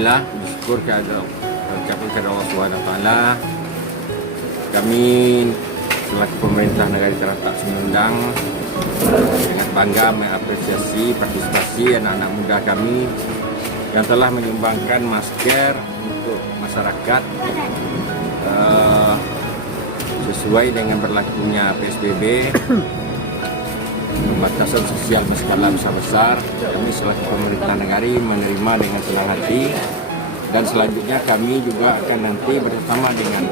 Alhamdulillah, bersyukur kepada Allah Subhanahu Wa Taala. Kami selaku pemerintah negara Teratak Semendang sangat bangga mengapresiasi partisipasi anak-anak muda kami yang telah menyumbangkan masker untuk masyarakat sesuai dengan berlakunya PSBB, pembatasan sosial berskala besar-besar. Kami selaku pemerintah negara menerima dengan senang hati, dan selanjutnya kami juga akan nanti bersama dengan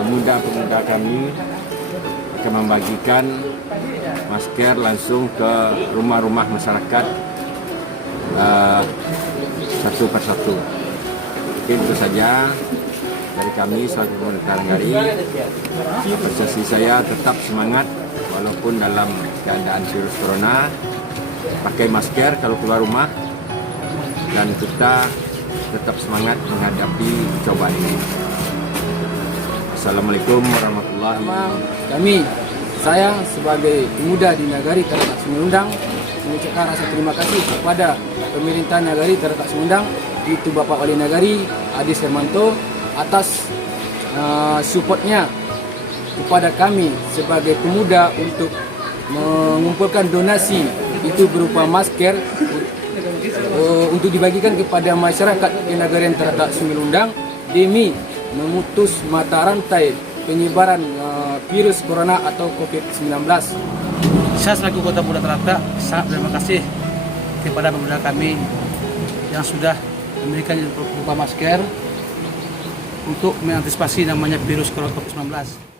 pemuda-pemuda kami akan membagikan masker langsung ke rumah-rumah masyarakat satu persatu. Mungkin itu saja dari kami selaku pemerintah negara. Apresiasi saya tetap semangat walaupun dalam keadaan virus corona, pakai masker kalau keluar rumah, dan kita tetap semangat menghadapi cobaan ini. Assalamualaikum warahmatullahi wabarakatuh. Saya sebagai pemuda di Nagari Teratak Semendang mengucapkan rasa terima kasih kepada pemerintah Nagari Teratak Semendang, itu Bapak Wali Nagari Adi Hermanto, atas supportnya kepada kami sebagai pemuda untuk mengumpulkan donasi itu berupa masker untuk dibagikan kepada masyarakat di Nagari Teratak Semendang demi memutus mata rantai penyebaran virus corona atau COVID-19. Saya selaku Kota Muda Teratak sangat terima kasih kepada pemuda kami yang sudah memberikan berupa masker untuk mengantisipasi namanya virus corona COVID-19.